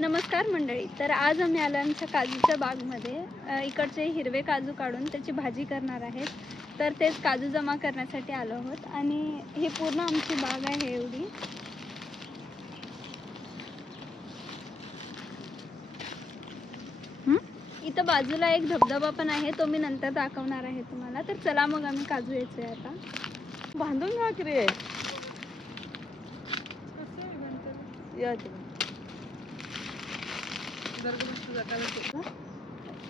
नमस्कार मंडळी. तर आज आम्ही आलो आमच्या काजूच्या बागमध्ये. इकडचे हिरवे काजू काढून त्याची भाजी करणार आहेत. तर तेच काजू जमा करण्यासाठी आलो आहोत आणि ही पूर्ण आमची बाग आहे एवढी. इथं बाजूला एक धबधबा पण आहे, तो मी नंतर दाखवणार आहे तुम्हाला. तर चला मग आम्ही काजू यायचोय आता. बांधून घ्या की रे.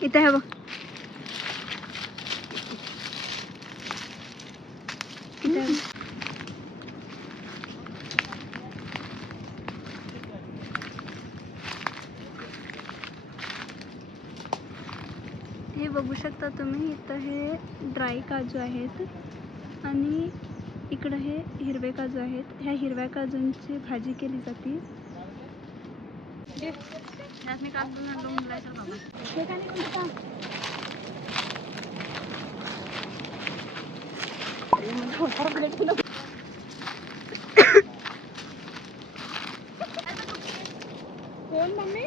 इथे आहे बघ. इथे आहे. हे बघू शकता तुम्ही. इथं हे ड्राय काजू आहेत आणि इकडं हे हिरवे काजू आहेत. ह्या हिरव्या काजूंची भाजी केली जाते. कोण मम्मी?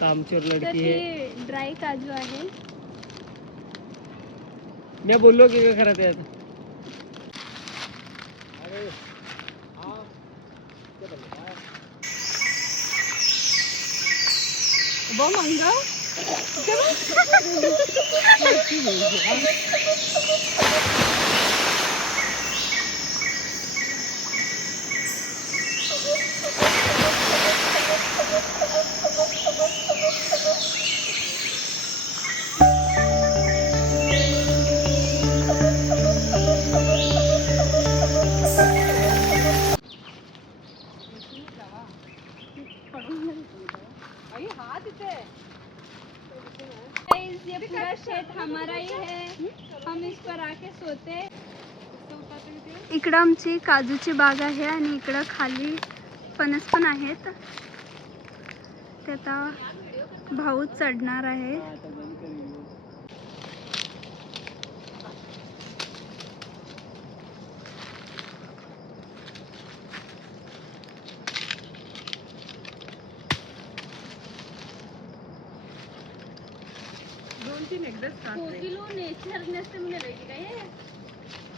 कामचोर तर लड़की है. हे ड्राय काजू आहे. मैं बोललो की काय खरं ते आता. ये पूरा शेड हमारा ही है, हम इस पर आके सोते. इकडं आमची काजूची बाग आहे आणि इकडं खाली फणस पण आहेत. ते आता भाऊ चढणार आहे.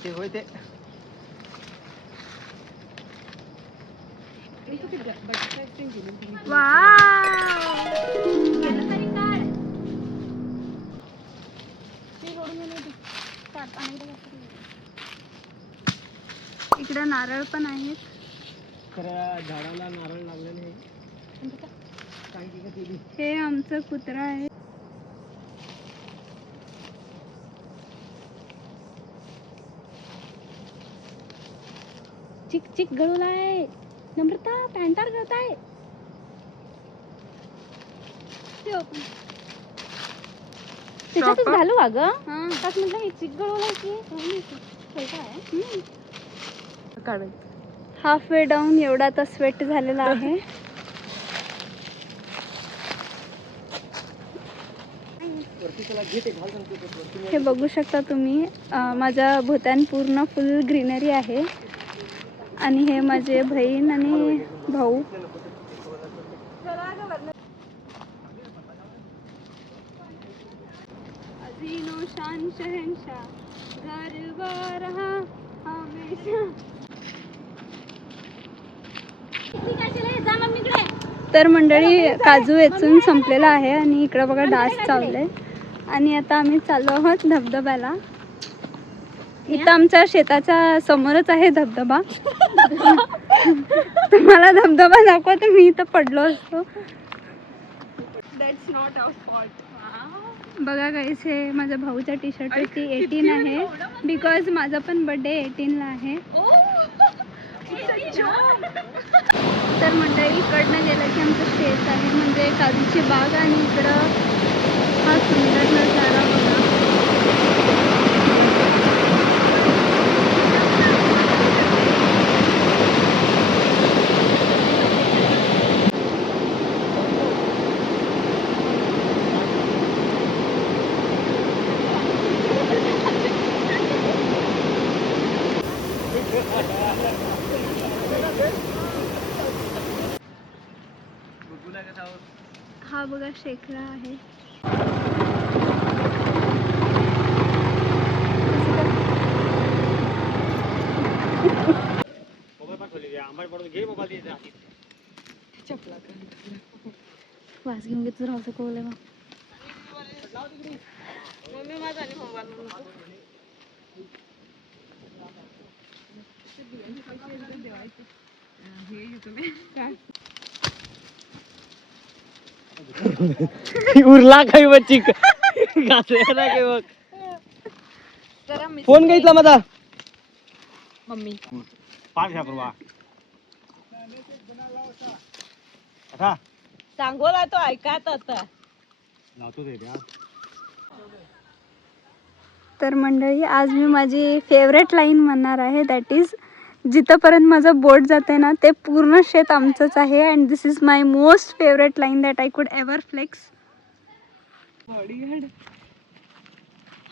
ते होय ते. इकडं नारळ पण आहेत. खरं झाडाला नारळ लागले नाही. हे आमचं कुत्रा आहे. चिक चिक गळूला आहे. नम्रता पॅन्टार गळत आहे. त्याच्यातच घालू अगं. त्यात म्हटलं हे चिक गळूला की हाफ वे डाऊन एवढा आता स्वेट झालेला आहे. हे बघू शकता तुम्ही. माझ्या भोवतान पूर्ण फुल ग्रीनरी आहे आणि हे माझे बहीण आणि भाऊ. अजीनो शान शहनशाह घर रहा हमेशा. तर मंडळी काजू वेचून संपलेला आहे आणि इकडं बघा डास चावले आणि आता आम्ही चाललो आहोत धबधब्याला. इथं आमच्या शेताच्या समोरच आहे धबधबा. तुम्हाला धबधबा दाखवा तर मी इथं पडलो असतो. बघा गाईस, हे माझ्या भाऊच्या टी शर्ट वरती 18 आहे बिकॉज माझा पण बर्थडे 18 ला आहे. तर मंडळी इकडनं गेलं की आमचं शेत आहे, म्हणजे काजूची बाग आणि इकडं हा सुंदर नजारा बघा. हा बघा शेकडा आहे. वास घेऊन घेतो राहू शकवलं मग. मम्मी माझा आणि मोबाईल उरला काही बच्ची घातला काय बघ. फोन घेतला माझा मम्मी सांगोला तो ऐकात आता. तर मंडळी आज मी माझी फेवरेट लाईन म्हणणार आहे, दॅट इज जिथंपर्यंत माझं बोट जाते ना ते पूर्ण शेत आमचंच आहे. And this is my most favourite line that I could ever flex. Bodyguard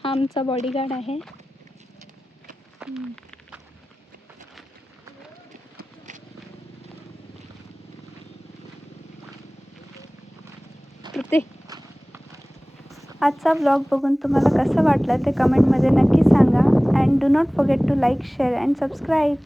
हा आमचा बॉडीगार्ड आहे. ते आजचा व्लॉग बघून तुम्हाला कसं वाटलं ते कमेंटमध्ये नक्की सांगा. And do not forget to like, share and subscribe.